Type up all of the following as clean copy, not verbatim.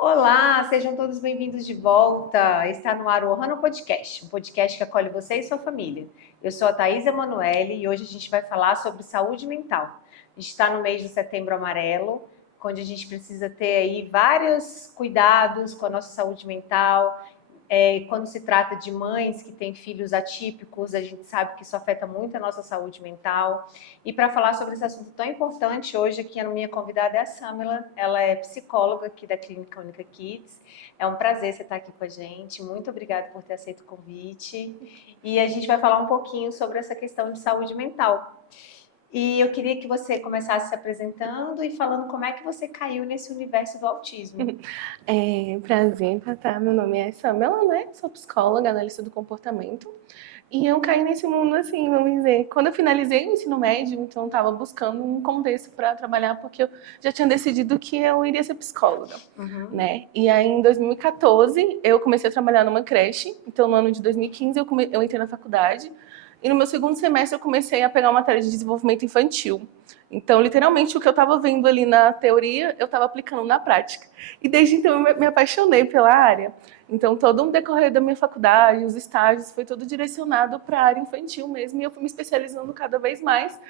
Olá, sejam todos bem-vindos de volta. Está no ar o Ohana Podcast, um podcast que acolhe você e sua família. Eu sou a Thaís Emanuele e hoje a gente vai falar sobre saúde mental. A gente está no mês de Setembro Amarelo, onde a gente precisa ter aí vários cuidados com a nossa saúde mental. Quando se trata de mães que têm filhos atípicos, a gente sabe que isso afeta muito a nossa saúde mental. E para falar sobre esse assunto tão importante, hoje aqui a minha convidada é a Samila, ela é psicóloga aqui da Clínica Única Kids. É um prazer você estar aqui com a gente, muito obrigada por ter aceito o convite. E a gente vai falar um pouquinho sobre essa questão de saúde mental. E eu queria que você começasse se apresentando e falando como é que você caiu nesse universo do autismo. Prazer, tá? Meu nome é Samela, né? Sou psicóloga, analista do comportamento. E eu caí nesse mundo, assim, vamos dizer. Quando eu finalizei o ensino médio, então eu estava buscando um contexto para trabalhar, porque eu já tinha decidido que eu iria ser psicóloga, né? E aí, em 2014, eu comecei a trabalhar numa creche. Então, no ano de 2015, eu entrei na faculdade. E no meu segundo semestre, eu comecei a pegar uma matéria de desenvolvimento infantil. Então, literalmente, o que eu estava vendo ali na teoria, eu estava aplicando na prática. E desde então, eu me apaixonei pela área. Então, todo o decorrer da minha faculdade, os estágios, foi todo direcionado para a área infantil mesmo, e eu fui me especializando cada vez mais,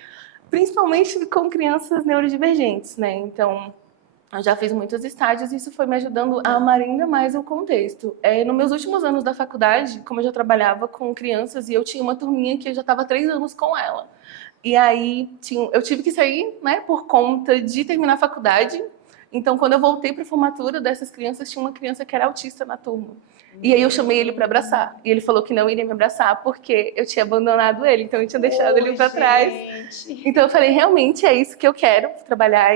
principalmente com crianças neurodivergentes, né? Então, eu já fiz muitos estágios e isso foi me ajudando a amar ainda mais o contexto. Nos meus últimos anos da faculdade, como eu já trabalhava com crianças e eu tinha uma turminha que eu já estava 3 anos com ela. E aí eu tive que sair, né, por conta de terminar a faculdade. Então, quando eu voltei para a formatura dessas crianças, tinha uma criança que era autista na turma. E aí eu chamei ele para abraçar. E ele falou que não iria me abraçar porque eu tinha abandonado ele, então eu tinha deixado ele para trás. Então eu falei, realmente é isso que eu quero, trabalhar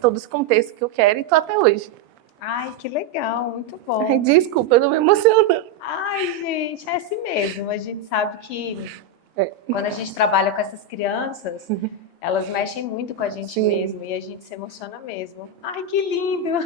todo esse contexto que eu quero, e tô até hoje. Ai, que legal, muito bom. Ai, desculpa, eu não me emociono. Ai, gente, é assim mesmo. A gente sabe que quando a gente trabalha com essas crianças, elas mexem muito com a gente Sim. mesmo e a gente se emociona mesmo. Ai, que lindo!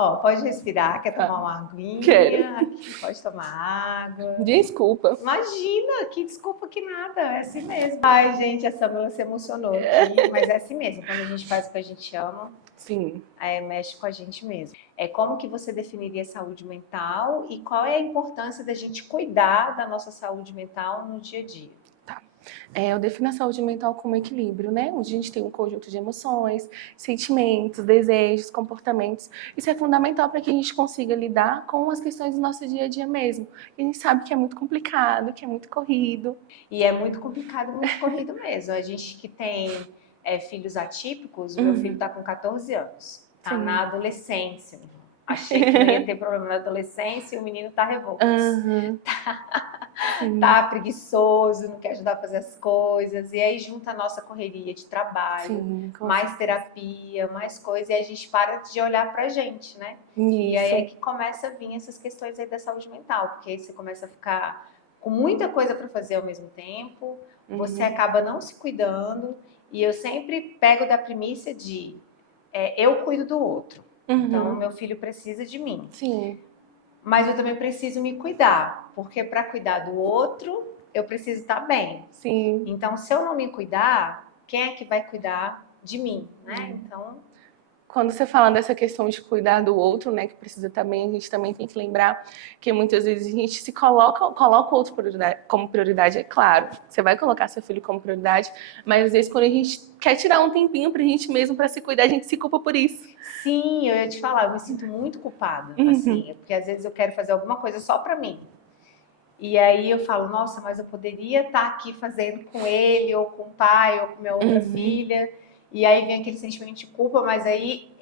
Ó, pode respirar, quer tomar uma aguinha? Quero. Aqui, pode tomar água. Desculpa. Imagina, que desculpa que nada, é assim mesmo. Ai, gente, a Samela se emocionou aqui, mas é assim mesmo, quando a gente faz o que a gente ama, Sim. mexe com a gente mesmo. Como que você definiria saúde mental e qual é a importância da gente cuidar da nossa saúde mental no dia a dia? Eu defino a saúde mental como equilíbrio, né? Onde a gente tem um conjunto de emoções, sentimentos, desejos, comportamentos. Isso é fundamental para que a gente consiga lidar com as questões do nosso dia a dia mesmo. E a gente sabe que é muito complicado, que é muito corrido. E é muito complicado, muito corrido mesmo. A gente que tem filhos atípicos, o meu filho está com 14 anos, está na adolescência. Achei que não ia ter problema na adolescência e o menino tá revolto. Tá preguiçoso, não quer ajudar a fazer as coisas. E aí junta a nossa correria de trabalho, mais terapia, mais coisa, e a gente para de olhar pra gente, né? E aí é que começa a vir essas questões aí da saúde mental, porque aí você começa a ficar com muita coisa para fazer ao mesmo tempo, você acaba não se cuidando, e eu sempre pego da premissa de eu cuido do outro. Então, meu filho precisa de mim. Sim. Mas eu também preciso me cuidar, porque para cuidar do outro, eu preciso estar bem. Sim. Então, se eu não me cuidar, quem é que vai cuidar de mim, né? Então, quando você fala dessa questão de cuidar do outro, né, que precisa também, a gente também tem que lembrar que muitas vezes a gente se coloca o outro como prioridade, é claro. Você vai colocar seu filho como prioridade, mas às vezes quando a gente quer tirar um tempinho pra gente mesmo para se cuidar, a gente se culpa por isso. Sim, eu ia te falar, eu me sinto muito culpada, assim, porque às vezes eu quero fazer alguma coisa só pra mim. E aí eu falo, nossa, mas eu poderia estar aqui fazendo com ele, ou com o pai, ou com minha outra filha. E aí vem aquele sentimento de culpa, mas aí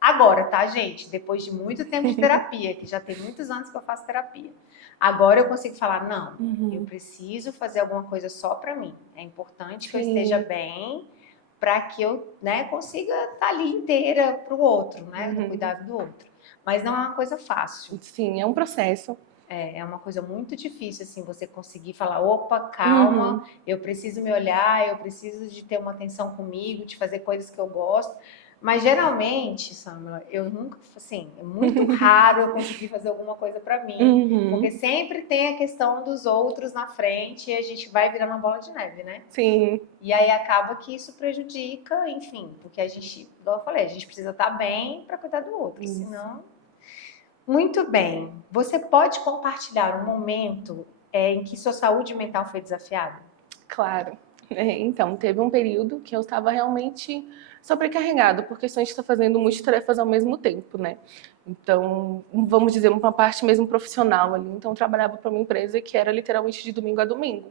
agora, tá, gente? Depois de muito tempo de terapia, que já tem muitos anos que eu faço terapia, agora eu consigo falar, não, eu preciso fazer alguma coisa só pra mim. É importante que eu esteja bem, para que eu, né, consiga estar ali inteira pro outro, né, no cuidado do outro. Mas não é uma coisa fácil. Sim, é um processo. É uma coisa muito difícil, assim, você conseguir falar, opa, calma, eu preciso me olhar, eu preciso de ter uma atenção comigo, de fazer coisas que eu gosto, Mas geralmente, Samila, eu nunca, assim, é muito raro eu conseguir fazer alguma coisa pra mim, porque Uhum. sempre tem a questão dos outros na frente e a gente vai virar uma bola de neve, né? Sim, E aí acaba que isso prejudica, enfim, porque a gente, igual eu falei, a gente precisa estar bem para cuidar do outro, isso. senão. Muito bem. Você pode compartilhar um momento em que sua saúde mental foi desafiada? Claro. Então, teve um período que eu estava realmente sobrecarregada por questões de estar fazendo muitas tarefas ao mesmo tempo, né? Então, vamos dizer, uma parte mesmo profissional ali. Então, eu trabalhava para uma empresa que era literalmente de domingo a domingo.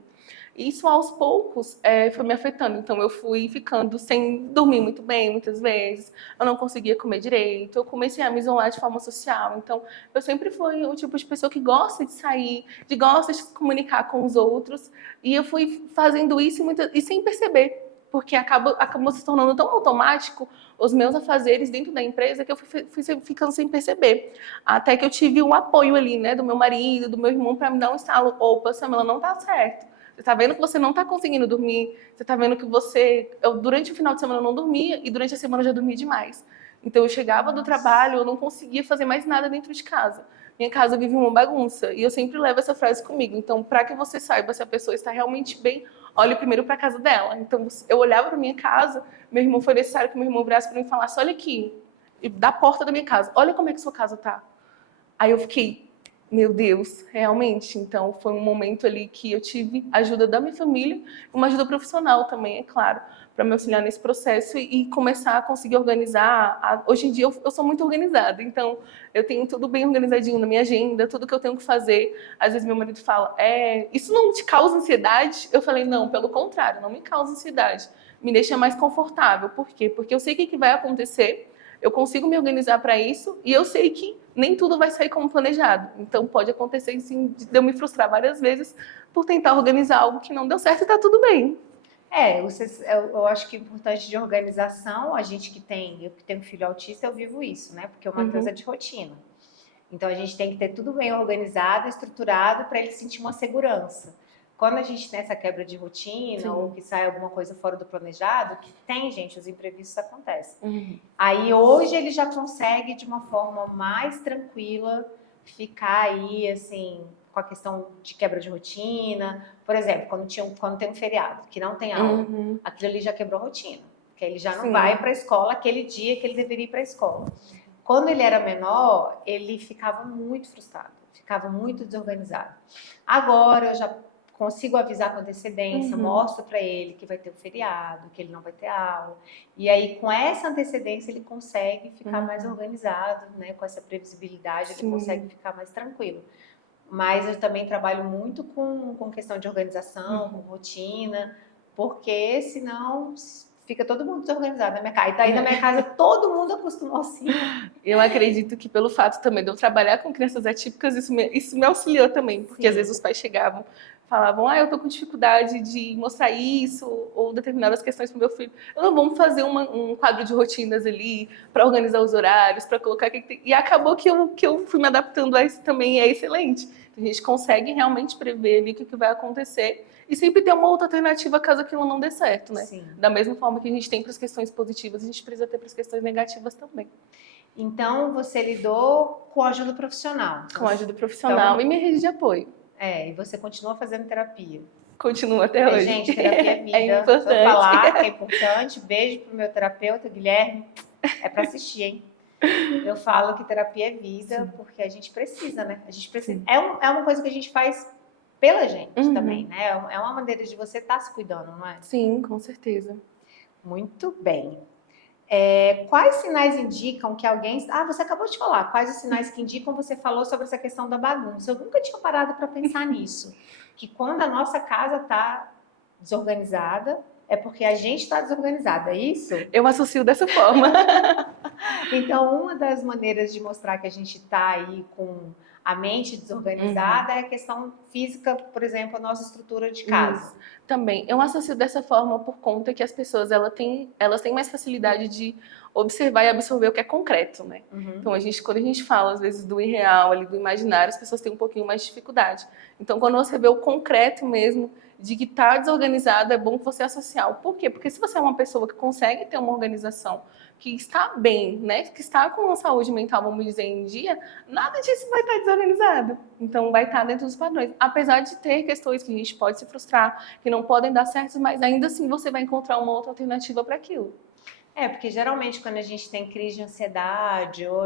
Isso, aos poucos, foi me afetando. Então, eu fui ficando sem dormir muito bem, muitas vezes. Eu não conseguia comer direito. Eu comecei a me isolar de forma social. Então, eu sempre fui o tipo de pessoa que gosta de sair, de gosta de se comunicar com os outros. E eu fui fazendo isso e sem perceber. Porque acabou se tornando tão automático os meus afazeres dentro da empresa que eu fui ficando sem perceber. Até que eu tive o apoio ali, né, do meu marido, do meu irmão, para me dar um estalo. Opa, Samela, não tá certo. Você tá vendo que você não tá conseguindo dormir. Você tá vendo que durante o final de semana eu não dormia e durante a semana eu já dormia demais. Então eu chegava do Nossa. trabalho, eu não conseguia fazer mais nada dentro de casa. Minha casa vive uma bagunça e eu sempre levo essa frase comigo. Então, para que você saiba se a pessoa está realmente bem, olhe primeiro para a casa dela. Então, eu olhava para minha casa, meu irmão foi necessário que meu irmão virasse para mim e falasse: olha aqui, da porta da minha casa, olha como é que sua casa tá. Aí eu fiquei, meu Deus, realmente. Então foi um momento ali que eu tive ajuda da minha família, uma ajuda profissional também, é claro, para me auxiliar nesse processo e começar a conseguir organizar. Hoje em dia eu sou muito organizada, então eu tenho tudo bem organizadinho na minha agenda, tudo que eu tenho que fazer. Às vezes meu marido fala, isso não te causa ansiedade? Eu falei, não, pelo contrário, não me causa ansiedade. Me deixa mais confortável. Por quê? Porque eu sei o que vai acontecer, eu consigo me organizar para isso e eu sei que nem tudo vai sair como planejado. Então pode acontecer sim de eu me frustrar várias vezes por tentar organizar algo que não deu certo e tá tudo bem. Eu acho que o importante de organização, a gente eu que tenho um filho autista, eu vivo isso, né? Porque o Matheus é Uhum, de rotina. Então a gente tem que ter tudo bem organizado, estruturado para ele sentir uma segurança. Quando a gente tem essa quebra de rotina ou sim. que sai alguma coisa fora do planejado, que tem, gente, os imprevistos acontecem. Uhum, Aí hoje ele já consegue de uma forma mais tranquila ficar aí assim com a questão de quebra de rotina. Por exemplo, quando tem um feriado que não tem aula, uhum, aquilo ali já quebrou a rotina, porque ele já não vai sim. para a escola aquele dia que ele deveria ir para a escola. Quando ele era menor, ele ficava muito frustrado, ficava muito desorganizado. Agora eu já consigo avisar com antecedência, Uhum, mostro para ele que vai ter um feriado, que ele não vai ter aula. E aí, com essa antecedência, ele consegue ficar mais uhum, organizado, né? Com essa previsibilidade, ele consegue sim. ficar mais tranquilo. Mas eu também trabalho muito com questão de organização, com Uhum, rotina, porque senão fica todo mundo desorganizado na minha casa. E daí na minha né? casa todo mundo acostumou assim. Eu acredito que pelo fato também de eu trabalhar com crianças atípicas, isso me auxiliou também, porque às vezes Sim, os pais chegavam, falavam, eu tô com dificuldade de mostrar isso, ou determinadas questões para o meu filho. Eu não vamos fazer um quadro de rotinas ali, para organizar os horários, para colocar o que tem. E acabou que eu fui me adaptando a isso também, e é excelente. A gente consegue realmente prever ali o que vai acontecer e sempre ter uma outra alternativa caso aquilo não dê certo, né? sim. Da mesma forma que a gente tem para as questões positivas, a gente precisa ter para as questões negativas também. Então você lidou com ajuda profissional. Com ajuda profissional Então, e minha rede de apoio. e você continua fazendo terapia. Continua até hoje. Gente, terapia é É vida. Se eu importante. falar que é importante, beijo pro meu terapeuta, Guilherme, é para assistir, hein? Eu falo que terapia é vida, Sim, porque a gente precisa, né? A gente precisa. sim. É uma coisa que a gente faz pela gente também, Uhum. né? É uma maneira de você estar se cuidando, não é? Sim, com certeza. Muito bem. Quais sinais indicam que alguém. Ah, você acabou de falar. Quais os sinais que indicam? Você falou sobre essa questão da bagunça. Eu nunca tinha parado para pensar nisso. Que quando a nossa casa está desorganizada, é porque a gente está desorganizada, é isso? Eu associo dessa forma. Então, uma das maneiras de mostrar que a gente está aí com a mente Uhum. desorganizada é a questão física, por exemplo, a nossa estrutura de casa. Isso. Também, eu associo dessa forma por conta que as pessoas elas têm mais facilidade de observar e absorver o que é concreto, né? Então, Uhum. quando a gente fala, às vezes, do irreal, ali, do imaginário, as pessoas têm um pouquinho mais de dificuldade. Então, quando você vê o concreto mesmo, de que está desorganizado, é bom que você associar. Por quê? Porque se você é uma pessoa que consegue ter uma organização que está bem, né? Que está com a saúde mental, vamos dizer, em dia, nada disso vai estar desorganizado. Então, vai estar dentro dos padrões. Apesar de ter questões que a gente pode se frustrar, que não podem dar certo, mas ainda assim você vai encontrar uma outra alternativa para aquilo. Porque geralmente quando a gente tem crise de ansiedade, ou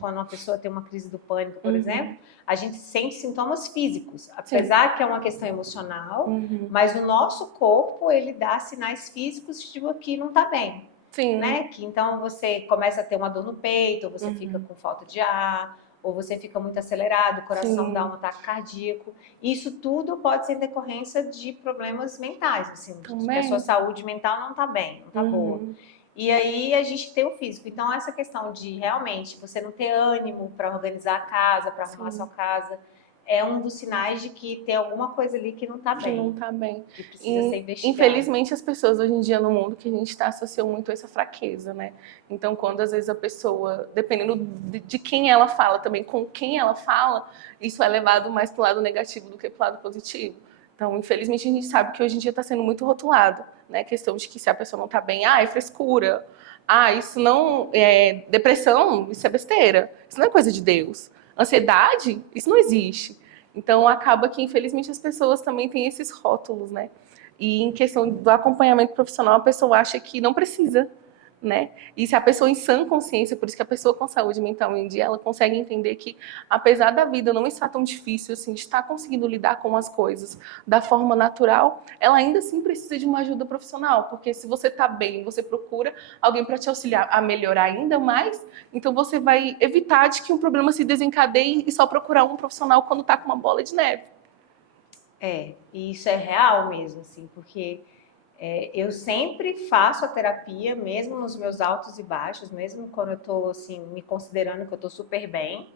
quando uma pessoa tem uma crise do pânico, por exemplo, a gente sente sintomas físicos, apesar que é uma questão emocional, mas o nosso corpo, ele dá sinais físicos de que não está bem. Sim. Né? Que então você começa a ter uma dor no peito, ou você fica com falta de ar, ou você fica muito acelerado, o coração dá um ataque cardíaco. Isso tudo pode ser decorrência de problemas mentais, assim, que a sua saúde mental não está bem, não está boa. E aí a gente tem o físico. Então, essa questão de realmente você não ter ânimo para organizar a casa, para arrumar a sua casa, é um dos sinais de que tem alguma coisa ali que não está bem. Que não está bem. Que precisa ser investigado. Infelizmente, as pessoas hoje em dia no mundo que a gente está associam muito essa fraqueza, né? Então, quando às vezes a pessoa, dependendo de quem ela fala também, com quem ela fala, isso é levado mais para o lado negativo do que para o lado positivo. Então, infelizmente, a gente sabe que hoje em dia está sendo muito rotulado, né? A questão de que se a pessoa não está bem, é frescura. Isso não é depressão, isso é besteira. Isso não é coisa de Deus. Ansiedade, isso não existe. Então, acaba que, infelizmente, as pessoas também têm esses rótulos, né? E em questão do acompanhamento profissional, a pessoa acha que não precisa, né? E se a pessoa em sã consciência, por isso que a pessoa com saúde mental em dia, ela consegue entender que, apesar da vida não estar tão difícil, assim, de estar conseguindo lidar com as coisas da forma natural, ela ainda assim precisa de uma ajuda profissional, porque se você está bem, você procura alguém para te auxiliar a melhorar ainda mais, então você vai evitar de que um problema se desencadeie e só procurar um profissional quando está com uma bola de neve. E isso é real mesmo, assim, porque eu sempre faço a terapia, mesmo nos meus altos e baixos, mesmo quando eu estou assim, me considerando que eu estou super bem,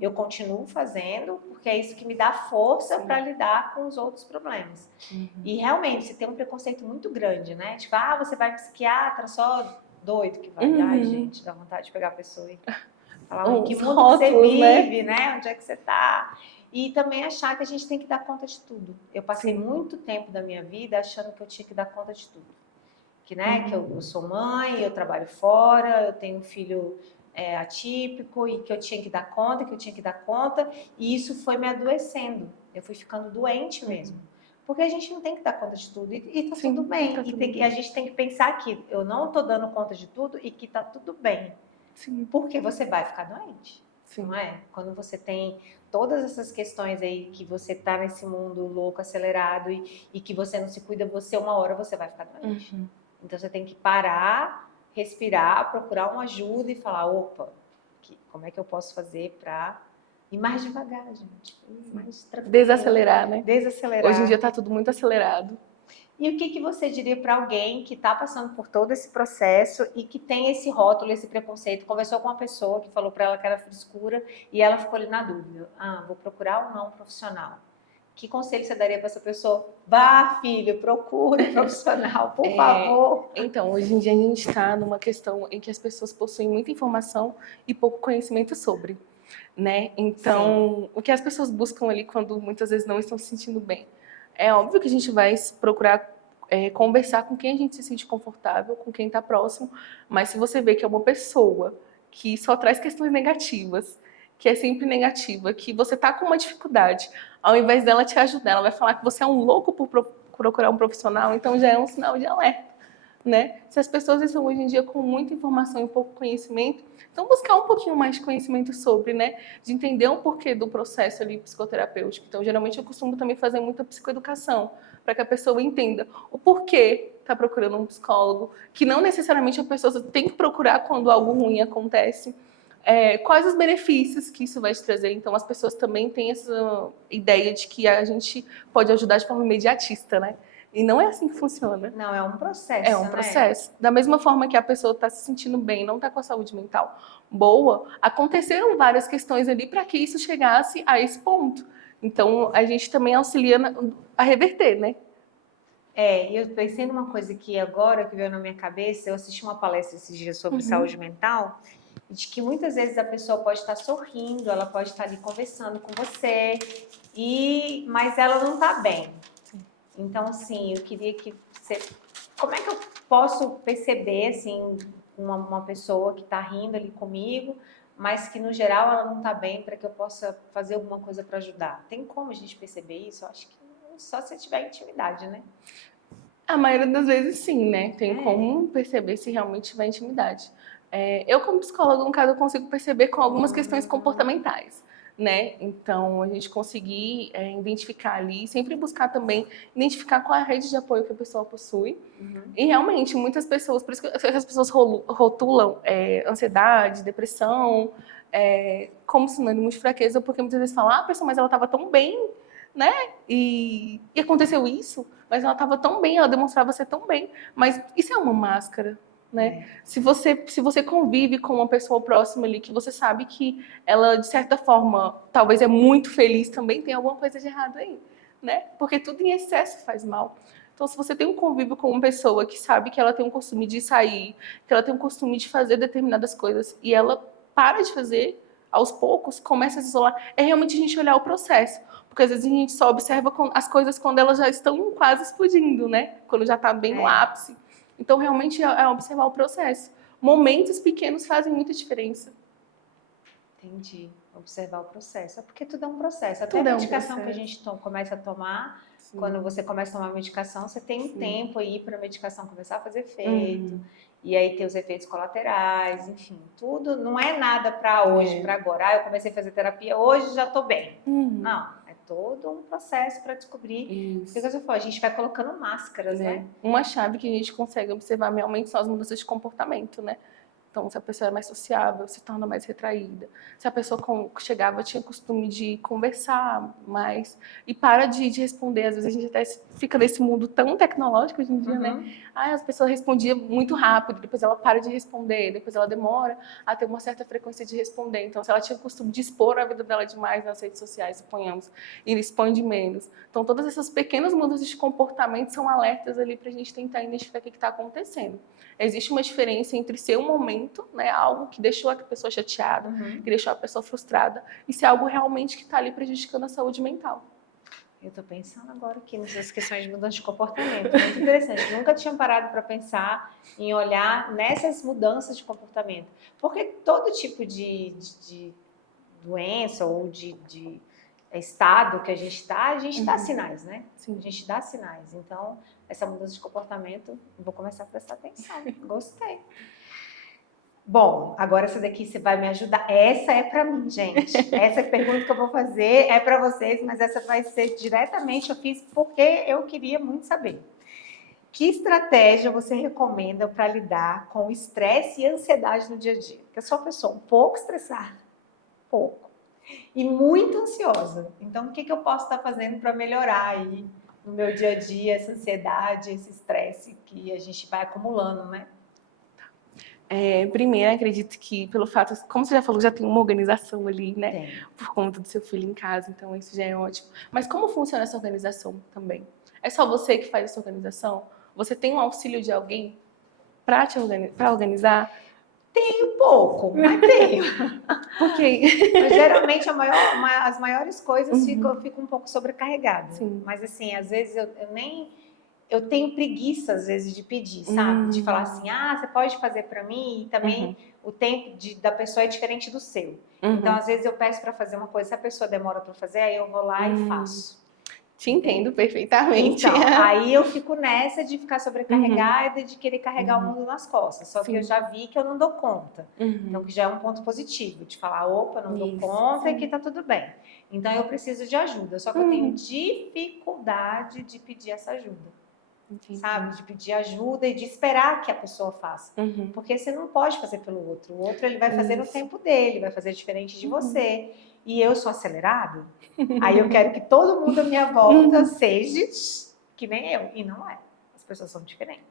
eu continuo fazendo, porque é isso que me dá força para lidar com os outros problemas. E realmente, você tem um preconceito muito grande, né? Tipo, você vai psiquiatra, só doido que vai. Ai, gente, dá vontade de pegar a pessoa e falar, em que mundo rótulos, você vive, né? Onde é que você está? E também achar que a gente tem que dar conta de tudo. Eu passei muito tempo da minha vida achando que eu tinha que dar conta de tudo. Que, né, que eu sou mãe, eu trabalho fora, eu tenho um filho atípico e que eu tinha que dar conta, e isso foi me adoecendo. Eu fui ficando doente mesmo. Porque a gente não tem que dar conta de tudo e tá tudo bem. E a gente tem que pensar que eu não tô dando conta de tudo e que tá tudo bem. Porque você vai ficar doente. Não é? Quando você tem todas essas questões aí que você tá nesse mundo louco, acelerado e que você não se cuida, uma hora você vai ficar doente. Então você tem que parar, respirar, procurar uma ajuda e falar, opa, como é que eu posso fazer para ir mais devagar, gente? Mais tranquilo. Desacelerar, né? Desacelerar. Hoje em dia tá tudo muito acelerado. E o que você diria para alguém que está passando por todo esse processo e que tem esse rótulo, esse preconceito? Conversou com uma pessoa que falou para ela que era frescura e ela ficou ali na dúvida. Vou procurar ou não um profissional? Que conselho você daria para essa pessoa? Vá, filho, procure um profissional, por favor. Então, hoje em dia a gente está numa questão em que as pessoas possuem muita informação e pouco conhecimento sobre, né? Então, o que as pessoas buscam ali quando muitas vezes não estão se sentindo bem? É óbvio que a gente vai procurar conversar com quem a gente se sente confortável, com quem está próximo, mas se você vê que é uma pessoa que só traz questões negativas, que é sempre negativa, que você está com uma dificuldade, ao invés dela te ajudar, ela vai falar que você é um louco por procurar um profissional, então já é um sinal de alerta, né? Se as pessoas estão hoje em dia com muita informação e pouco conhecimento, então buscar um pouquinho mais de conhecimento sobre, né? De entender um porquê do processo ali psicoterapêutico. Então, geralmente eu costumo também fazer muita psicoeducação, para que a pessoa entenda o porquê está procurando um psicólogo, que não necessariamente a pessoa tem que procurar quando algo ruim acontece. Quais os benefícios que isso vai te trazer. Então, as pessoas também têm essa ideia de que a gente pode ajudar de forma imediatista, né? E não é assim que funciona. Não, é um processo, É um processo. Da mesma forma que a pessoa está se sentindo bem, não está com a saúde mental boa, aconteceram várias questões ali para que isso chegasse a esse ponto. Então, a gente também auxilia a reverter, né? Eu pensei numa coisa que agora que veio na minha cabeça, eu assisti uma palestra esses dias sobre saúde mental, de que muitas vezes a pessoa pode estar sorrindo, ela pode estar ali conversando com você, mas ela não está bem. Então, assim, eu queria que você... Como é que eu posso perceber, assim, uma pessoa que está rindo ali comigo, mas que no geral ela não está bem, para que eu possa fazer alguma coisa para ajudar? Tem como a gente perceber isso? Eu acho que só se tiver intimidade, né? A maioria das vezes sim, né? Tem É. como perceber se realmente tiver intimidade. Eu, como psicóloga, no caso, eu consigo perceber com algumas questões comportamentais, né? Então, a gente conseguir identificar ali, sempre buscar também identificar qual é a rede de apoio que a pessoa possui. E realmente, muitas pessoas, por isso que as pessoas rotulam ansiedade, depressão, como sinônimo de fraqueza, porque muitas vezes falam, ah, pessoa, mas ela estava tão bem, né? E aconteceu isso, mas ela estava tão bem, ela demonstrava ser tão bem. Mas isso é uma máscara, né? Se você convive com uma pessoa próxima ali, que você sabe que ela, de certa forma, talvez é muito feliz, também tem alguma coisa de errado aí, né? Porque tudo em excesso faz mal. Então, se você tem um convívio com uma pessoa que sabe que ela tem um costume de sair, que ela tem um costume de fazer determinadas coisas, e ela para de fazer, aos poucos, começa a se isolar, é realmente a gente olhar o processo. Porque às vezes a gente só observa as coisas quando elas já estão quase explodindo, né? Quando já está bem no ápice. Então, realmente, é observar o processo. Momentos pequenos fazem muita diferença. Entendi. Observar o processo. É porque tudo é um processo. Até Tudo a é um medicação que a processo. gente começa a tomar, Sim. quando você começa a tomar medicação, você tem um Sim. tempo aí para a medicação começar a fazer efeito. E aí tem os efeitos colaterais, enfim. Tudo não é nada para hoje, para agora. Ah, eu comecei a fazer terapia, hoje já estou bem. Não, é todo um processo para descobrir. Isso. Porque você falou, a gente vai colocando máscaras, né? Uma chave que a gente consegue observar realmente são as mudanças de comportamento, né? Então, se a pessoa é mais sociável, se torna mais retraída. Se a pessoa chegava, tinha costume de conversar mais e para de responder. Às vezes a gente até fica nesse mundo tão tecnológico hoje em dia, né? As pessoas respondiam muito rápido, depois ela para de responder, depois ela demora a ter uma certa frequência de responder. Então, se ela tinha costume de expor a vida dela demais nas redes sociais, suponhamos, e expõe de menos. Então, todas essas pequenas mudanças de comportamento são alertas ali para a gente tentar identificar o que está acontecendo. Existe uma diferença entre ser um momento, né, algo que deixou a pessoa chateada, que deixou a pessoa frustrada, e ser algo realmente que está ali prejudicando a saúde mental. Eu estou pensando agora aqui nessas questões de mudança de comportamento. Muito interessante. Nunca tinha parado para pensar em olhar nessas mudanças de comportamento. Porque todo tipo de doença ou de estado que a gente dá sinais, né? Sim. A gente dá sinais. Então, essa mudança de comportamento, vou começar a prestar atenção. Gostei. Bom, agora essa daqui você vai me ajudar. Essa é para mim, gente. Essa pergunta que eu vou fazer é para vocês, mas essa vai ser diretamente, eu fiz porque eu queria muito saber. Que estratégia você recomenda para lidar com o estresse e ansiedade no dia a dia? Porque eu sou uma pessoa um pouco estressada, pouco, e muito ansiosa. Então, o que eu posso estar fazendo para melhorar aí no meu dia a dia essa ansiedade, esse estresse que a gente vai acumulando, né? Primeiro, acredito que pelo fato, como você já falou, já tem uma organização ali, né? Tem. Por conta do seu filho em casa, então isso já é ótimo. Mas como funciona essa organização também? É só você que faz essa organização? Você tem um auxílio de alguém para organizar? Tenho pouco, mas tenho. Porque Mas, geralmente as maiores coisas eu fico um pouco sobrecarregada. Sim. Mas assim, às vezes eu tenho preguiça às vezes de pedir, sabe? De falar assim, você pode fazer para mim? E também o tempo da pessoa é diferente do seu. Então, às vezes eu peço para fazer uma coisa, se a pessoa demora para fazer, aí eu vou lá e faço. Te entendo perfeitamente. Então, aí eu fico nessa de ficar sobrecarregada e de querer carregar o mundo nas costas. Só que eu já vi que eu não dou conta. Então, que já é um ponto positivo, de falar, opa, não dou conta e que tá tudo bem. Então, eu preciso de ajuda. Só que eu tenho dificuldade de pedir essa ajuda. Sabe? De pedir ajuda e de esperar que a pessoa faça. Porque você não pode fazer pelo outro. O outro, ele vai fazer no tempo dele, vai fazer diferente de você. E eu sou acelerado, aí eu quero que todo mundo à minha volta seja que nem eu. E não é. As pessoas são diferentes.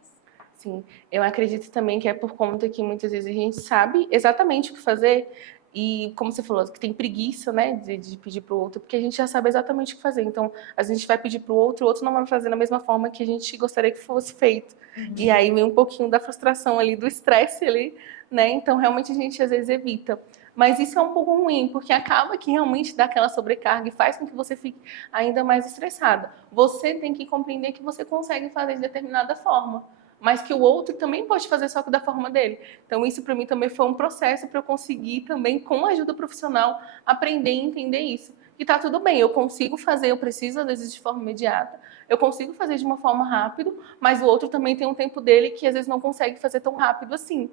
Sim, eu acredito também que é por conta que muitas vezes a gente sabe exatamente o que fazer e, como você falou, que tem preguiça, né, de pedir para o outro, porque a gente já sabe exatamente o que fazer. Então, a gente vai pedir para o outro não vai fazer da mesma forma que a gente gostaria que fosse feito. E aí vem um pouquinho da frustração ali, do estresse ali, né? Então, realmente a gente às vezes evita. Mas isso é um pouco ruim, porque acaba que realmente dá aquela sobrecarga e faz com que você fique ainda mais estressada. Você tem que compreender que você consegue fazer de determinada forma. mas que o outro também pode fazer só que da forma dele. Então isso para mim também foi um processo para eu conseguir também, com a ajuda profissional, aprender e entender isso. E tá tudo bem, eu consigo fazer, eu preciso às vezes de forma imediata, eu consigo fazer de uma forma rápida, mas o outro também tem um tempo dele que às vezes não consegue fazer tão rápido assim.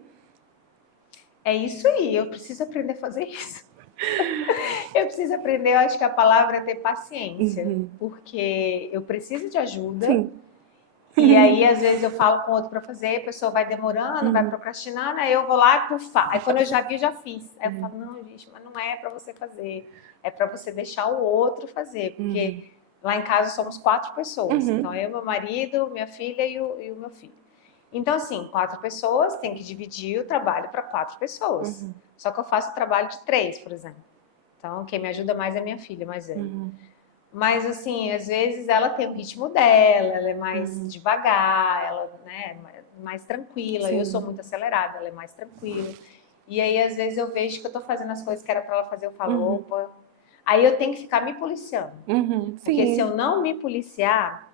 É isso aí, eu preciso aprender a fazer isso. Eu preciso aprender, eu acho que a palavra é ter paciência, porque eu preciso de ajuda. Sim. E aí, às vezes, eu falo com outro para fazer, a pessoa vai demorando, vai procrastinando, aí eu vou lá e aí quando eu já vi, eu já fiz. Aí eu falo, não, gente, mas não é para você fazer, é para você deixar o outro fazer, porque lá em casa somos 4 pessoas, então eu, meu marido, minha filha e o meu filho. Então, assim, 4 pessoas, tem que dividir o trabalho para 4 pessoas. Só que eu faço o trabalho de 3, por exemplo. Então, quem me ajuda mais é minha filha mais velha. Mas, assim, às vezes ela tem o ritmo dela, ela é mais devagar, ela, né, mais tranquila. Sim. Eu sou muito acelerada, ela é mais tranquila. E aí, às vezes, eu vejo que eu tô fazendo as coisas que era para ela fazer, eu falo, opa. Aí eu tenho que ficar me policiando. Porque se eu não me policiar...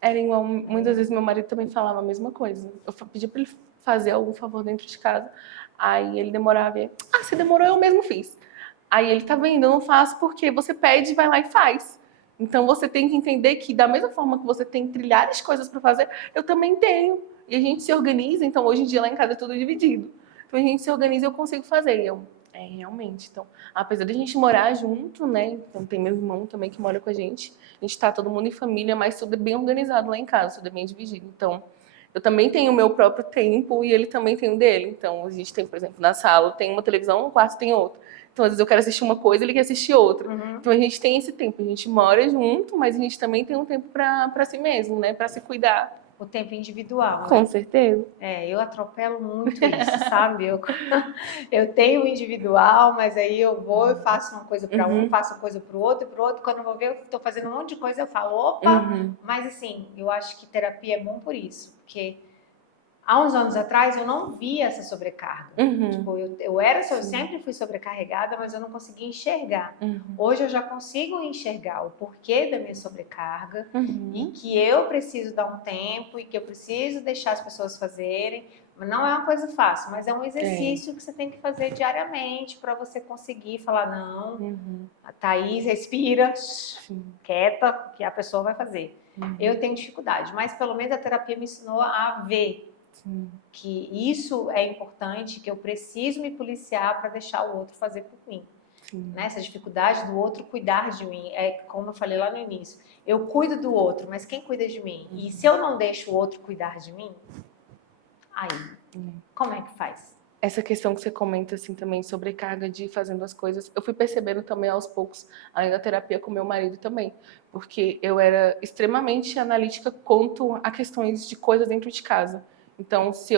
Era igual, muitas vezes meu marido também falava a mesma coisa. Eu pedi para ele fazer algum favor dentro de casa, aí ele demorava e você demorou, eu mesmo fiz. Aí ele, tá vendo, eu não faço porque você pede, vai lá e faz. Então você tem que entender que da mesma forma que você tem trilhares de coisas para fazer, eu também tenho. E a gente se organiza, então hoje em dia lá em casa é tudo dividido. Então a gente se organiza e eu consigo fazer. E eu, realmente. Então, apesar de a gente morar junto, né? Então tem meu irmão também que mora com a gente tá todo mundo em família, mas tudo é bem organizado lá em casa, tudo é bem dividido. Então, eu também tenho o meu próprio tempo e ele também tem o dele. Então, a gente tem, por exemplo, na sala tem uma televisão, no quarto tem outra. Então, às vezes eu quero assistir uma coisa, ele quer assistir outra. Então, a gente tem esse tempo. A gente mora junto, mas a gente também tem um tempo para si mesmo, né? Para se cuidar. O tempo individual, né? Com certeza. Eu atropelo muito isso, sabe? Eu tenho o individual, mas aí eu vou e faço uma coisa para um, faço uma coisa para o outro, e para o outro. Quando eu vou ver, eu estou fazendo um monte de coisa, eu falo, opa! Mas assim, eu acho que terapia é bom por isso, porque há uns anos atrás eu não via essa sobrecarga. Tipo, eu sempre fui sobrecarregada, mas eu não conseguia enxergar. Hoje eu já consigo enxergar o porquê da minha sobrecarga e que eu preciso dar um tempo e que eu preciso deixar as pessoas fazerem. Não é uma coisa fácil, mas é um exercício que você tem que fazer diariamente para você conseguir falar, não, a Thaís respira, quieta, que a pessoa vai fazer. Eu tenho dificuldade, mas pelo menos a terapia me ensinou a ver que isso é importante, que eu preciso me policiar para deixar o outro fazer por mim. Né? Essa dificuldade do outro cuidar de mim, é como eu falei lá no início, eu cuido do outro, mas quem cuida de mim? E se eu não deixo o outro cuidar de mim, aí, como é que faz? Essa questão que você comenta assim também, sobrecarga de ir fazendo as coisas, eu fui percebendo também aos poucos, além da terapia com meu marido também, porque eu era extremamente analítica quanto a questões de coisas dentro de casa. Então, se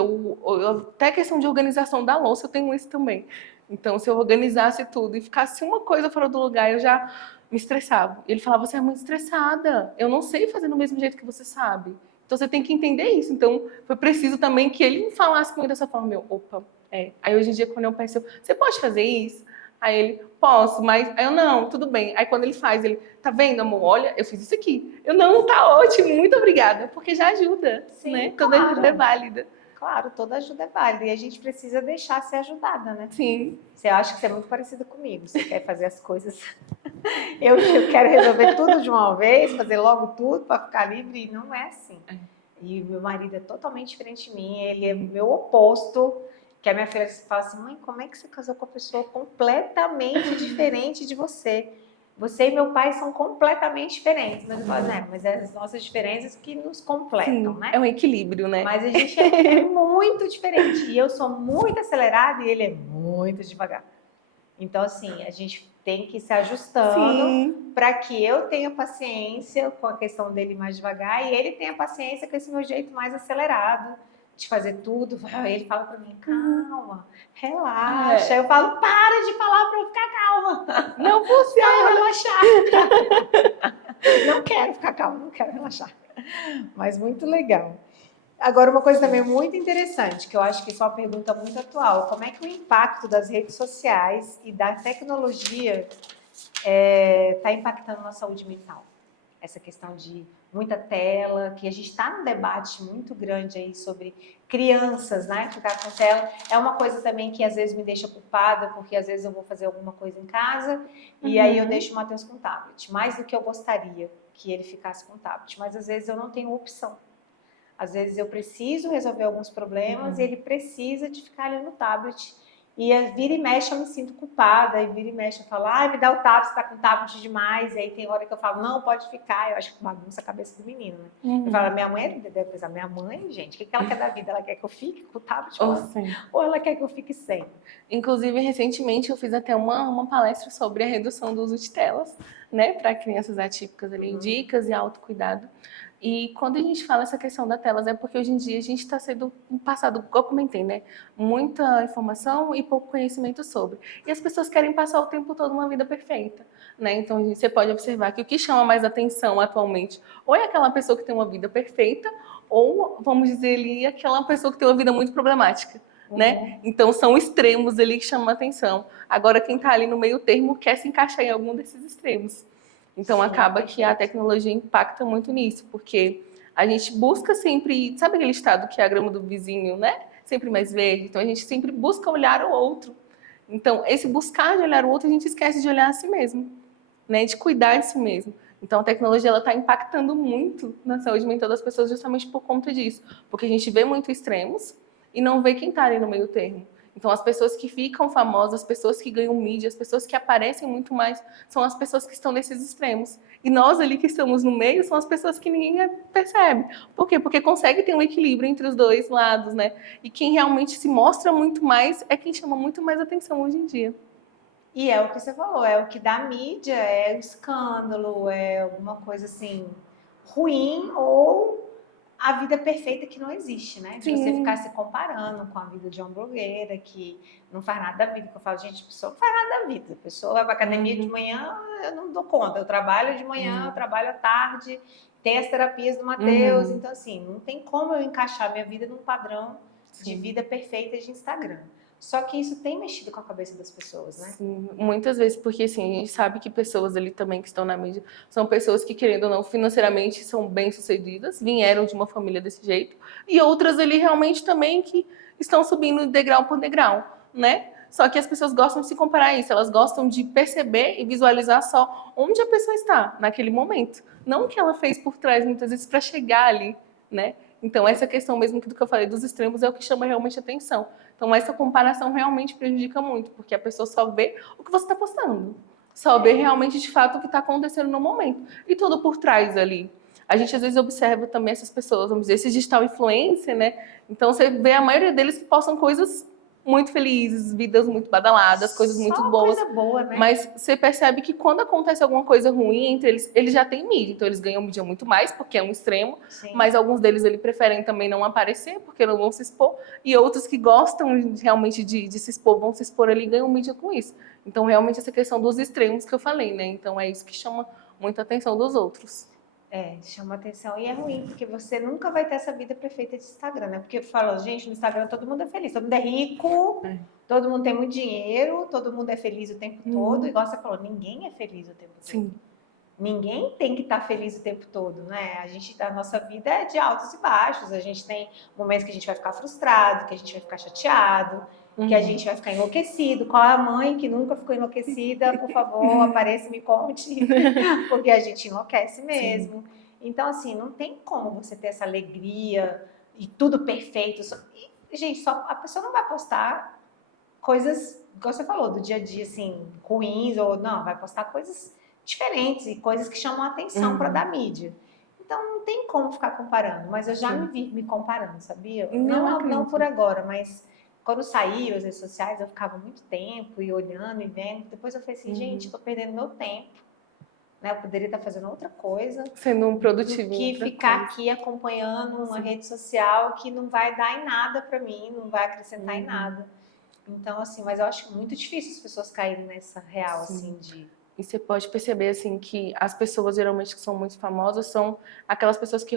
até a questão de organização da louça, eu tenho isso também. Então, se eu organizasse tudo e ficasse uma coisa fora do lugar, eu já me estressava. Ele falava, você é muito estressada, eu não sei fazer do mesmo jeito que você sabe. Então, você tem que entender isso. Então, foi preciso também que ele me falasse comigo dessa forma. Opa, Aí, hoje em dia, quando eu peço, você pode fazer isso? Aí ele, posso, mas... Aí eu, não, tudo bem. Aí quando ele faz, ele, tá vendo, amor? Olha, eu fiz isso aqui. Eu, não, tá ótimo, muito obrigada. Porque já ajuda, Sim, né? claro. Toda ajuda é válida. Claro, toda ajuda é válida. E a gente precisa deixar ser ajudada, né? Sim. Você acha que você é muito parecida comigo. Você quer fazer as coisas... eu quero resolver tudo de uma vez, fazer logo tudo para ficar livre. E não é assim. E meu marido é totalmente diferente de mim. Ele é meu oposto. Que a minha filha fala assim, mãe, como é que você casou com uma pessoa completamente diferente de você? Você e meu pai são completamente diferentes. Mas eu falo, né, mas é as nossas diferenças que nos completam, Sim, né? é um equilíbrio, né? Mas a gente é muito diferente. E eu sou muito acelerada e ele é muito devagar. Então, assim, a gente tem que ir se ajustando para que eu tenha paciência com a questão dele mais devagar e ele tenha paciência com esse meu jeito mais acelerado de fazer tudo. Ele fala para mim, calma, relaxa. Eu falo, para de falar para eu ficar calma. Não funciona. Relaxar. Não quero ficar calma, não quero relaxar. Mas muito legal. Agora, uma coisa também muito interessante, que eu acho que isso é uma pergunta muito atual. Como é que o impacto das redes sociais e da tecnologia está impactando na saúde mental? essa questão de muita tela, que a gente está num debate muito grande aí sobre crianças, né? Ficar com tela é uma coisa também que às vezes me deixa culpada, porque às vezes eu vou fazer alguma coisa em casa e aí eu deixo o Matheus com tablet, mais do que eu gostaria que ele ficasse com tablet, mas às vezes eu não tenho opção. Às vezes eu preciso resolver alguns problemas e ele precisa de ficar ali no tablet. E vira e mexe eu me sinto culpada, e vira e mexe eu falo, ai, me dá o tablet, você tá com tablet demais. E aí tem hora que eu falo, não, pode ficar. Eu acho que bagunça a cabeça do menino, né? Eu falo, minha mãe deve pensar, minha mãe, gente, o que ela quer da vida? Ela quer que eu fique com o tablet ou ela quer que eu fique sem? Inclusive, recentemente eu fiz até uma palestra sobre a redução do uso de telas, né, para crianças atípicas ali, dicas e autocuidado. E quando a gente fala essa questão da telas, é porque hoje em dia a gente está sendo passado, como eu comentei, né? Muita informação e pouco conhecimento sobre. E as pessoas querem passar o tempo todo uma vida perfeita, né? Então você pode observar que o que chama mais atenção atualmente ou é aquela pessoa que tem uma vida perfeita, ou, vamos dizer ali, aquela pessoa que tem uma vida muito problemática. Né? Então são extremos ali que chamam a atenção. Agora quem está ali no meio termo quer se encaixar em algum desses extremos. Então acaba que a tecnologia impacta muito nisso, porque a gente busca sempre, sabe aquele estado que é a grama do vizinho, né? Sempre mais verde. Então a gente sempre busca olhar o outro. Então esse buscar de olhar o outro, a gente esquece de olhar a si mesmo, né? De cuidar de si mesmo. Então a tecnologia ela está impactando muito na saúde mental das pessoas justamente por conta disso, porque a gente vê muito extremos e não vê quem está ali no meio termo. Então, as pessoas que ficam famosas, as pessoas que ganham mídia, as pessoas que aparecem muito mais, são as pessoas que estão nesses extremos. E nós ali que estamos no meio, são as pessoas que ninguém percebe. Por quê? Porque consegue ter um equilíbrio entre os dois lados, né? E quem realmente se mostra muito mais é quem chama muito mais atenção hoje em dia. E é o que você falou, é o que dá mídia, é o escândalo, é alguma coisa assim ruim ou a vida perfeita que não existe, né? De você ficar se comparando com a vida de uma blogueira que não faz nada da vida. Que eu falo, gente, a pessoa não faz nada da vida. A pessoa vai para academia de manhã, eu não dou conta. Eu trabalho de manhã, eu trabalho à tarde, tem as terapias do Matheus. Então, assim, não tem como eu encaixar minha vida num padrão de vida perfeita de Instagram. Só que isso tem mexido com a cabeça das pessoas, né? Sim, muitas vezes, porque assim, a gente sabe que pessoas ali também que estão na mídia são pessoas que, querendo ou não, financeiramente são bem-sucedidas, vieram de uma família desse jeito, e outras ali realmente também que estão subindo degrau por degrau, né? Só que as pessoas gostam de se comparar a isso, elas gostam de perceber e visualizar só onde a pessoa está naquele momento, não o que ela fez por trás, muitas vezes, para chegar ali, né? Então, essa questão mesmo do que eu falei dos extremos é o que chama realmente atenção. Então, essa comparação realmente prejudica muito, porque a pessoa só vê o que você está postando. Só vê realmente, de fato, o que está acontecendo no momento. E tudo por trás ali. A gente, às vezes, observa também essas pessoas, vamos dizer, esses digital influencer, né? Então, você vê a maioria deles que postam coisas muito felizes, vidas muito badaladas, coisas muito boas. Coisa boa, né? Mas você percebe que quando acontece alguma coisa ruim entre eles, eles já têm mídia, então eles ganham mídia muito mais, porque é um extremo, mas alguns deles ele preferem também não aparecer, porque não vão se expor, e outros que gostam realmente de se expor, vão se expor ali e ganham mídia com isso. Então, realmente, essa questão dos extremos que eu falei, né? Então, é isso que chama muita atenção dos outros. Chama atenção. E é ruim, porque você nunca vai ter essa vida perfeita de Instagram, né? Porque eu falo, gente, no Instagram todo mundo é feliz, todo mundo é rico, todo mundo tem muito dinheiro, todo mundo é feliz o tempo todo. Igual você falou, ninguém é feliz o tempo todo. Ninguém tem que estar feliz o tempo todo, né? A nossa vida é de altos e baixos. A gente tem momentos que a gente vai ficar frustrado, que a gente vai ficar chateado, que a gente vai ficar enlouquecido. Qual é a mãe que nunca ficou enlouquecida? Por favor, apareça e me conte. Porque a gente enlouquece mesmo. Então, assim, não tem como você ter essa alegria e tudo perfeito. Gente, a pessoa não vai postar coisas, como você falou, do dia a dia, assim, ruins, ou não, vai postar coisas diferentes e coisas que chamam a atenção para dar mídia. Então, não tem como ficar comparando. Mas eu já me vi me comparando, sabia? Não por agora, mas quando saí as redes sociais, eu ficava muito tempo e olhando e vendo. Depois eu falei assim, gente, estou perdendo meu tempo. Né? Eu poderia estar fazendo outra coisa. Sendo um produtivo. Do que ficar aqui acompanhando uma rede social que não vai dar em nada para mim, não vai acrescentar em nada. Então, assim, mas eu acho muito difícil as pessoas caírem nessa real, assim, de... E você pode perceber, assim, que as pessoas geralmente que são muito famosas são aquelas pessoas que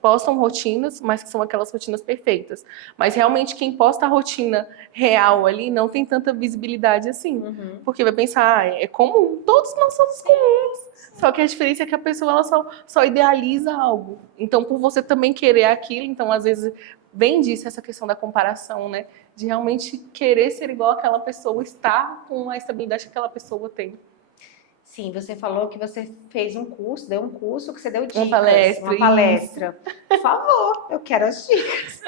postam rotinas, mas que são aquelas rotinas perfeitas. Mas realmente quem posta a rotina real ali não tem tanta visibilidade assim. Porque vai pensar, é comum, todos nós somos comuns. Só que a diferença é que a pessoa ela só idealiza algo. Então, por você também querer aquilo, então às vezes vem disso essa questão da comparação, né? De realmente querer ser igual àquela pessoa, estar com a estabilidade que aquela pessoa tem. Sim, você falou que você fez um curso, deu um curso que você deu dicas. Uma palestra. Por favor, eu quero as dicas.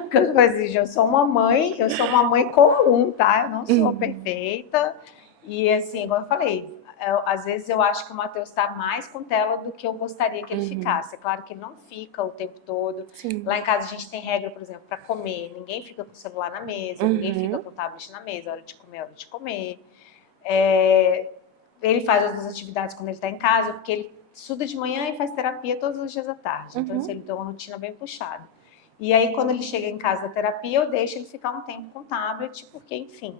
Porque eu sou uma mãe comum, tá? Eu não sou perfeita. E assim, igual eu falei, às vezes eu acho que o Matheus está mais com tela do que eu gostaria que ele ficasse. É claro que ele não fica o tempo todo. Sim. Lá em casa a gente tem regra, por exemplo, para comer. Ninguém fica com o celular na mesa, ninguém fica com o tablet na mesa, hora de comer. Ele faz outras atividades quando ele está em casa, porque ele estuda de manhã e faz terapia todos os dias à tarde. Então, ele tem uma rotina bem puxada. E aí, quando ele chega em casa da terapia, eu deixo ele ficar um tempo com o tablet, porque, enfim,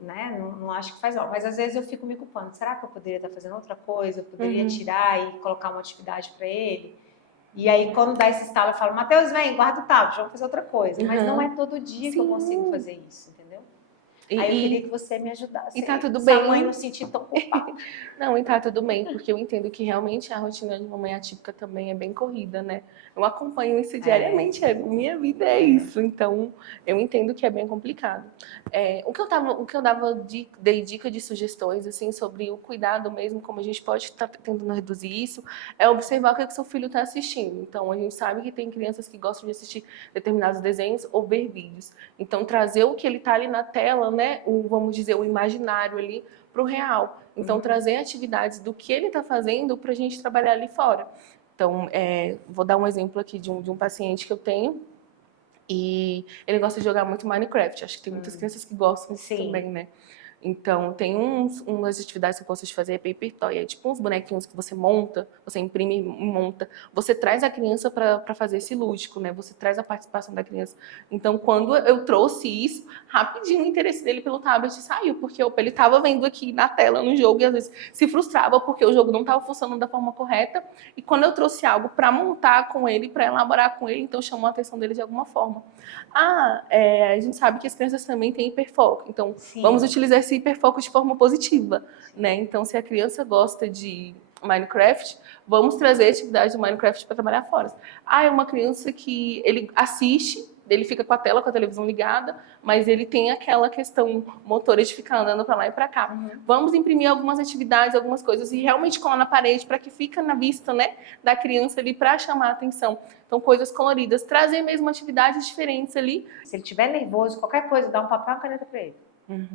né, não acho que faz mal. Mas, às vezes, eu fico me culpando. Será que eu poderia estar fazendo outra coisa? Eu poderia tirar e colocar uma atividade para ele? E aí, quando dá esse estalo, eu falo, Matheus, vem, guarda o tablet, vamos fazer outra coisa. Mas não é todo dia que eu consigo fazer isso, entendeu? Aí eu queria que você me ajudasse. E tá tudo bem. Sua mãe não sentir tão culpada. Não, e tá tudo bem, porque eu entendo que realmente a rotina de mamãe atípica também é bem corrida, né? Eu acompanho isso diariamente, a minha vida é isso. Então, eu entendo que é bem complicado. O que eu dei dica de sugestões, assim, sobre o cuidado mesmo, como a gente pode estar tentando reduzir isso, é observar o que seu filho está assistindo. Então, a gente sabe que tem crianças que gostam de assistir determinados desenhos ou ver vídeos. Então, trazer o que ele tá ali na tela, né? Vamos dizer, o imaginário ali para o real. Então, trazer atividades do que ele está fazendo para a gente trabalhar ali fora. Então, vou dar um exemplo aqui de um paciente que eu tenho e ele gosta de jogar muito Minecraft. Acho que tem muitas crianças que gostam disso também, né? Então, tem umas atividades que eu gosto de fazer, é paper toy. É tipo uns bonequinhos que você monta, você imprime e monta. Você traz a criança para fazer esse lúdico, né? Você traz a participação da criança. Então, quando eu trouxe isso, rapidinho o interesse dele pelo tablet saiu, porque ele estava vendo aqui na tela, no jogo, e às vezes se frustrava porque o jogo não estava funcionando da forma correta. E quando eu trouxe algo para montar com ele, para elaborar com ele, então chamou a atenção dele de alguma forma. A gente sabe que as crianças também têm hiperfoco. Então, vamos utilizar esse hiperfoco de forma positiva, né? Então, se a criança gosta de Minecraft, vamos trazer a atividade do Minecraft para trabalhar fora. É uma criança que ele assiste, ele fica com a televisão ligada, mas ele tem aquela questão motora de ficar andando para lá e para cá. Vamos imprimir algumas atividades, algumas coisas e realmente colar na parede para que fique na vista, né, da criança ali para chamar a atenção. Então, coisas coloridas, trazer mesmo atividades diferentes ali. Se ele estiver nervoso, qualquer coisa, dá um papel e uma caneta para ele.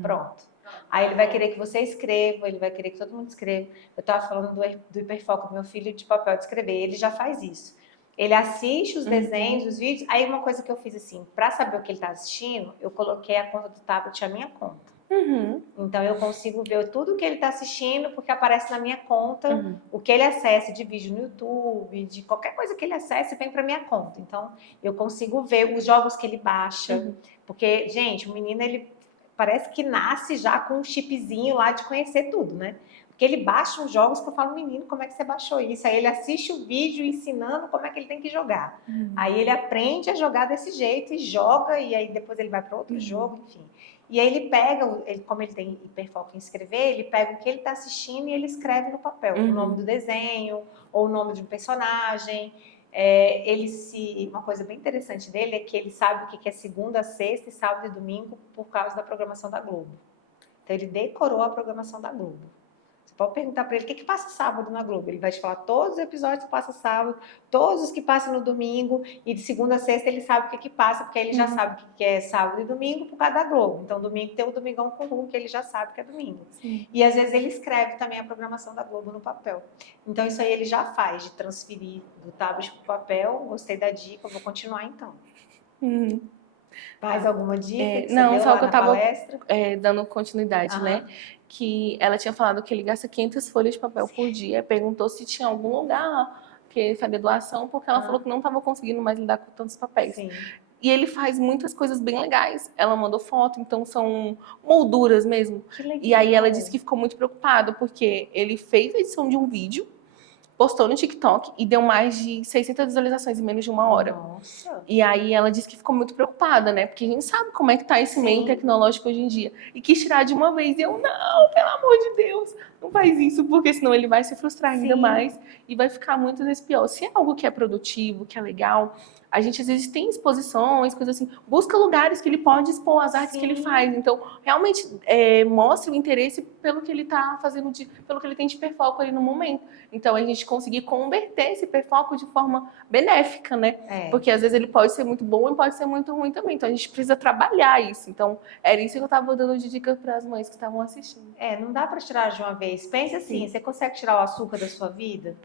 Pronto. Aí ele vai querer que você escreva, ele vai querer que todo mundo escreva. Eu estava falando do hiperfoco do meu filho de papel de escrever, ele já faz isso. Ele assiste os desenhos, os vídeos. Aí uma coisa que eu fiz assim, para saber o que ele está assistindo, eu coloquei a conta do tablet a minha conta. Então eu consigo ver tudo o que ele está assistindo, porque aparece na minha conta o que ele acessa de vídeo no YouTube, de qualquer coisa que ele acesse, vem para minha conta. Então eu consigo ver os jogos que ele baixa. Porque, gente, o menino, ele parece que nasce já com um chipzinho lá de conhecer tudo, né? Porque ele baixa uns jogos que eu falo, menino, como é que você baixou isso? Aí ele assiste o vídeo ensinando como é que ele tem que jogar. Aí ele aprende a jogar desse jeito e joga, e aí depois ele vai para outro jogo, enfim. E aí ele pega, como ele tem hiperfoco em escrever, ele pega o que ele está assistindo e ele escreve no papel, o nome do desenho, ou o nome de um personagem. Uma coisa bem interessante dele é que ele sabe o que é segunda, sexta, e sábado e domingo por causa da programação da Globo. Então ele decorou a programação da Globo. Você pode perguntar para ele o que passa sábado na Globo. Ele vai te falar todos os episódios que passam sábado, todos os que passam no domingo, e de segunda a sexta ele sabe o que passa, porque aí ele já sabe o que é sábado e domingo por causa da Globo. Então domingo tem o Domingão Comum, que ele já sabe que é domingo. E às vezes ele escreve também a programação da Globo no papel. Então isso aí ele já faz, de transferir do tablet para o papel. Gostei da dica, vou continuar então. Mais alguma dica que você deu só lá que eu na tava palestra? Dando continuidade, né? Que ela tinha falado que ele gasta 500 folhas de papel por dia. Perguntou se tinha algum lugar que ele faria doação, porque ela falou que não estava conseguindo mais lidar com tantos papéis. E ele faz muitas coisas bem legais. Ela mandou foto, então são molduras mesmo. Que legal. E aí ela disse que ficou muito preocupada, porque ele fez a edição de um vídeo, postou no TikTok e deu mais de 600 visualizações em menos de 1 hora. Nossa. E aí ela disse que ficou muito preocupada, né? Porque a gente sabe como é que tá esse meio Sim. tecnológico hoje em dia. E quis tirar de uma vez. E eu, não, pelo amor de Deus, não faz isso, porque senão ele vai se frustrar ainda Sim. mais e vai ficar muitas vezes pior. Se é algo que é produtivo, que é legal, a gente às vezes tem exposições, coisas assim, busca lugares que ele pode expor as artes que ele Sim. faz. Então, realmente, mostra o interesse pelo que ele tá fazendo, pelo que ele tem de hiperfoco ali no momento. Então, a gente conseguir converter esse hiperfoco de forma benéfica, né? Porque às vezes ele pode ser muito bom e pode ser muito ruim também. Então, a gente precisa trabalhar isso. Então, era isso que eu tava dando de dica para as mães que estavam assistindo. Não dá para tirar de uma vez. Pensa assim, você consegue tirar o açúcar da sua vida?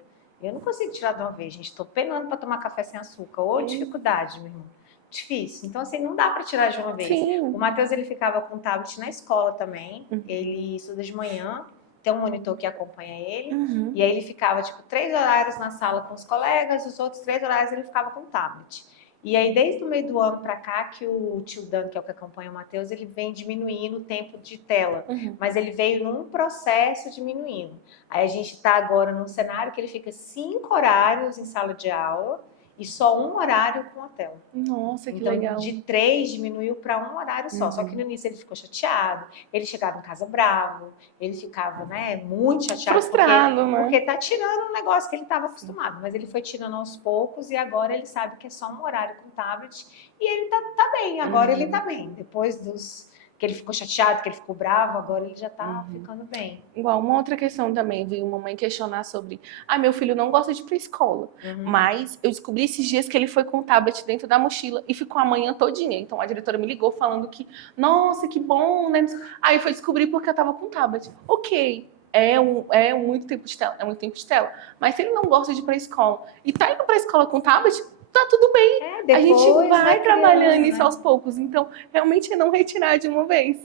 Eu não consigo tirar de uma vez, gente. Estou penando para tomar café sem açúcar. Ô, dificuldade, meu irmão. Difícil. Então, assim, não dá para tirar de uma vez. Sim. O Matheus, ele ficava com tablet na escola também. Ele estuda de manhã. Tem um monitor que acompanha ele. E aí ele ficava, tipo, 3 horários na sala com os colegas. Os outros 3 horários ele ficava com o tablet. E aí, desde o meio do ano para cá, que o tio Dan, que é o que acompanha o Matheus, ele vem diminuindo o tempo de tela. Mas ele veio num processo diminuindo. Aí a gente está agora num cenário que ele fica 5 horários em sala de aula e só 1 horário com a tela. Nossa, que então, legal. De 3 diminuiu para 1 horário só. Só que no início ele ficou chateado, ele chegava em casa bravo, ele ficava, né, muito chateado. Frustrado, porque tá tirando um negócio que ele estava acostumado. Mas ele foi tirando aos poucos e agora ele sabe que é só 1 horário com tablet e ele tá bem. Agora ele tá bem. Depois que ele ficou chateado, que ele ficou bravo, agora ele já tá ficando bem. Igual, uma outra questão também, veio uma mãe questionar sobre, meu filho não gosta de ir pra escola, mas eu descobri esses dias que ele foi com o tablet dentro da mochila e ficou a manhã todinha. Então a diretora me ligou falando que, nossa, que bom, né? Aí foi descobrir porque eu tava com o tablet. Ok, é muito tempo de tela, mas se ele não gosta de ir pra escola e tá indo pra escola com o tablet, tá tudo bem. A gente vai trabalhando isso aos poucos. Então, realmente é não retirar de uma vez.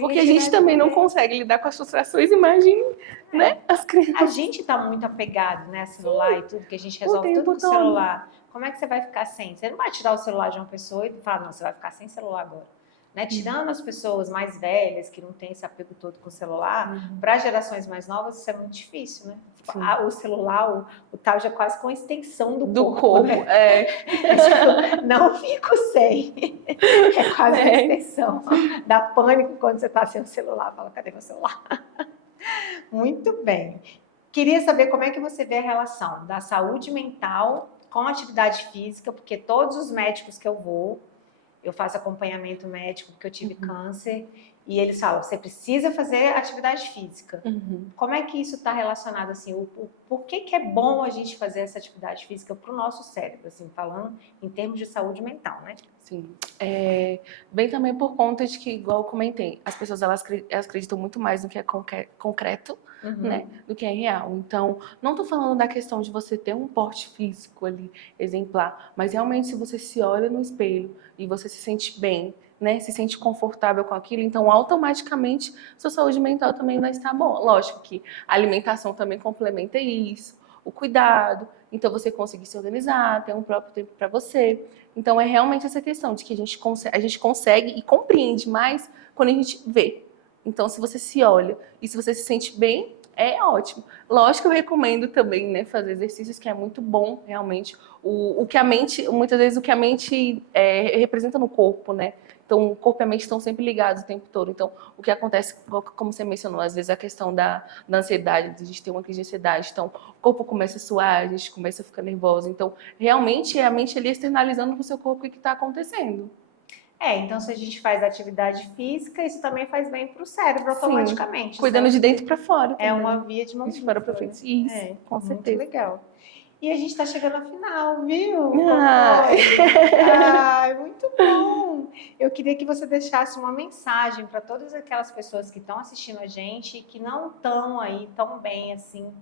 Porque a gente também não consegue lidar com as frustrações, imagine, né? As crianças. A gente tá muito apegado, né? Celular e tudo, que a gente resolve tudo com o celular. Como é que você vai ficar sem? Você não vai tirar o celular de uma pessoa e falar, não, você vai ficar sem celular agora. Né? Tirando as pessoas mais velhas, que não têm esse apego todo com o celular, para gerações mais novas isso é muito difícil, né? O celular, o tal já quase com a extensão do corpo. Né? Não fico sem. É quase a extensão. Dá pânico quando você está sem o celular. Fala, cadê meu celular? Muito bem. Queria saber como é que você vê a relação da saúde mental com a atividade física, porque todos os médicos que eu faço acompanhamento médico porque eu tive câncer, e eles falam, você precisa fazer atividade física. Como é que isso está relacionado, assim, por que é bom a gente fazer essa atividade física para o nosso cérebro, assim, falando em termos de saúde mental, né? Sim. Vem também por conta de que, igual eu comentei, as pessoas elas acreditam muito mais no que é concreto, né, do que é real. Então, não estou falando da questão de você ter um porte físico ali exemplar, mas realmente se você se olha no espelho e você se sente bem, né, se sente confortável com aquilo, então automaticamente sua saúde mental também vai estar boa. Lógico que a alimentação também complementa isso, o cuidado, então você conseguir se organizar, ter um próprio tempo para você. Então é realmente essa questão de que a gente consegue e compreende mais quando a gente vê. Então, se você se olha e se você se sente bem, é ótimo. Lógico que eu recomendo também, né, fazer exercícios, que é muito bom, realmente. O que a mente, muitas vezes, o que a mente representa no corpo, né? Então, o corpo e a mente estão sempre ligados o tempo todo. Então, o que acontece, como você mencionou, às vezes a questão da ansiedade, de a gente ter uma crise de ansiedade. Então, o corpo começa a suar, a gente começa a ficar nervosa. Então, realmente, é a mente ali externalizando para o seu corpo o que está acontecendo. Então se a gente faz atividade física, isso também faz bem para o cérebro automaticamente. Sim, cuidando de dentro para fora também. É uma via de mão de fora para frente. Isso, com certeza. Muito legal. E a gente está chegando ao final, viu? Muito bom! Eu queria que você deixasse uma mensagem para todas aquelas pessoas que estão assistindo a gente e que não estão aí tão bem assim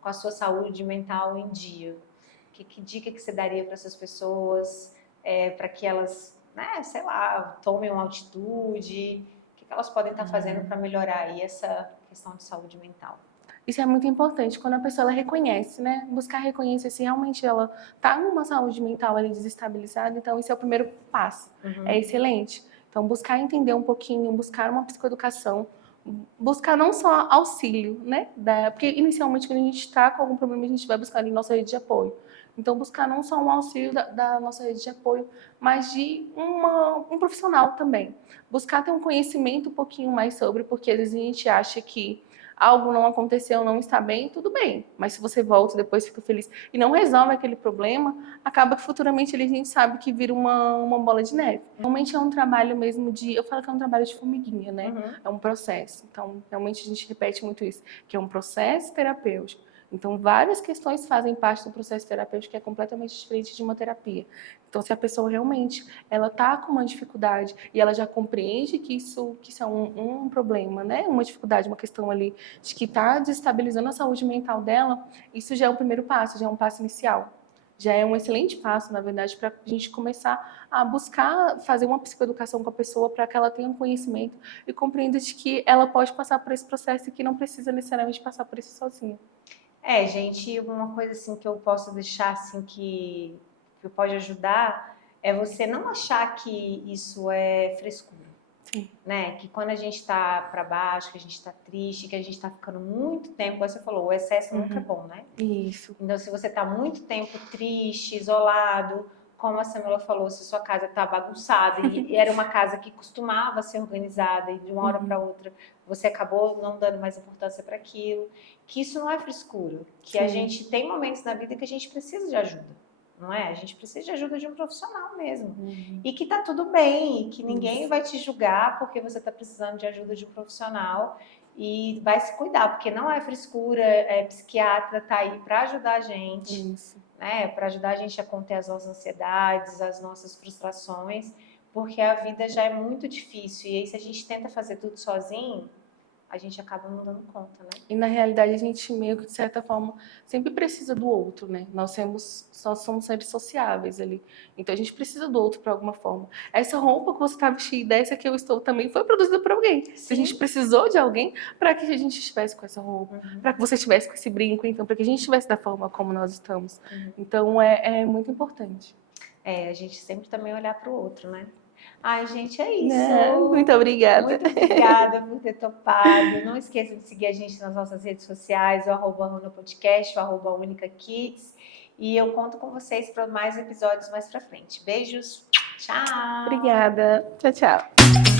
com a sua saúde mental em dia. Que dica que você daria para essas pessoas, para que elas, né, sei lá, tomem uma atitude? O que elas podem estar fazendo para melhorar aí essa questão de saúde mental? Isso é muito importante, quando a pessoa ela reconhece, né? Buscar reconhecer se realmente ela tá numa saúde mental ali desestabilizada, então isso é o primeiro passo. É excelente. Então, buscar entender um pouquinho, buscar uma psicoeducação, buscar não só auxílio, né? Porque inicialmente quando a gente está com algum problema, a gente vai buscar ali nossa rede de apoio. Então, buscar não só um auxílio da nossa rede de apoio, mas de um profissional também. Buscar ter um conhecimento um pouquinho mais sobre, porque às vezes a gente acha que algo não aconteceu, não está bem, tudo bem. Mas se você volta e depois fica feliz e não resolve aquele problema, acaba que futuramente a gente sabe que vira uma bola de neve. Realmente é um trabalho mesmo eu falo que é um trabalho de formiguinha, né? É um processo. Então, realmente a gente repete muito isso, que é um processo terapêutico. Então, várias questões fazem parte do processo terapêutico que é completamente diferente de uma terapia. Então, se a pessoa realmente ela está com uma dificuldade e ela já compreende que isso é um problema, né? Uma dificuldade, uma questão ali de que está desestabilizando a saúde mental dela, isso já é o primeiro passo, já é um passo inicial. Já é um excelente passo, na verdade, para a gente começar a buscar fazer uma psicoeducação com a pessoa para que ela tenha um conhecimento e compreenda de que ela pode passar por esse processo e que não precisa necessariamente passar por isso sozinha. Gente, uma coisa assim que eu posso deixar assim que pode ajudar é você não achar que isso é frescura. Sim. Né? Que quando a gente está para baixo, que a gente está triste, que a gente está ficando muito tempo, como você falou, o excesso nunca é bom, né? Isso. Então, se você está muito tempo triste, isolado, como a Samela falou, se sua casa está bagunçada e era uma casa que costumava ser organizada e de uma hora para outra você acabou não dando mais importância para aquilo, que isso não é frescura, que a gente tem momentos na vida que a gente precisa de ajuda. Não é? A gente precisa de ajuda de um profissional mesmo. E que tá tudo bem, e que ninguém vai te julgar porque você tá precisando de ajuda de um profissional e vai se cuidar, porque não é frescura, psiquiatra tá aí para ajudar a gente, né? Para ajudar a gente a conter as nossas ansiedades, as nossas frustrações, porque a vida já é muito difícil e aí se a gente tenta fazer tudo sozinho, a gente acaba não dando conta, né? E na realidade a gente meio que de certa forma sempre precisa do outro, né? Nós só somos seres sociáveis ali. Então a gente precisa do outro para alguma forma. Essa roupa que você está vestida, essa que eu estou também foi produzida por alguém. A gente precisou de alguém para que a gente estivesse com essa roupa, para que você estivesse com esse brinco, então para que a gente estivesse da forma como nós estamos. Então é muito importante. A gente sempre também olhar para o outro, né? Ai, gente, é isso. Muito obrigada. Muito obrigada por ter topado. Não esqueça de seguir a gente nas nossas redes sociais, o @runopodcast, o @unicakids. E eu conto com vocês para mais episódios mais pra frente. Beijos. Tchau. Obrigada. Tchau, tchau.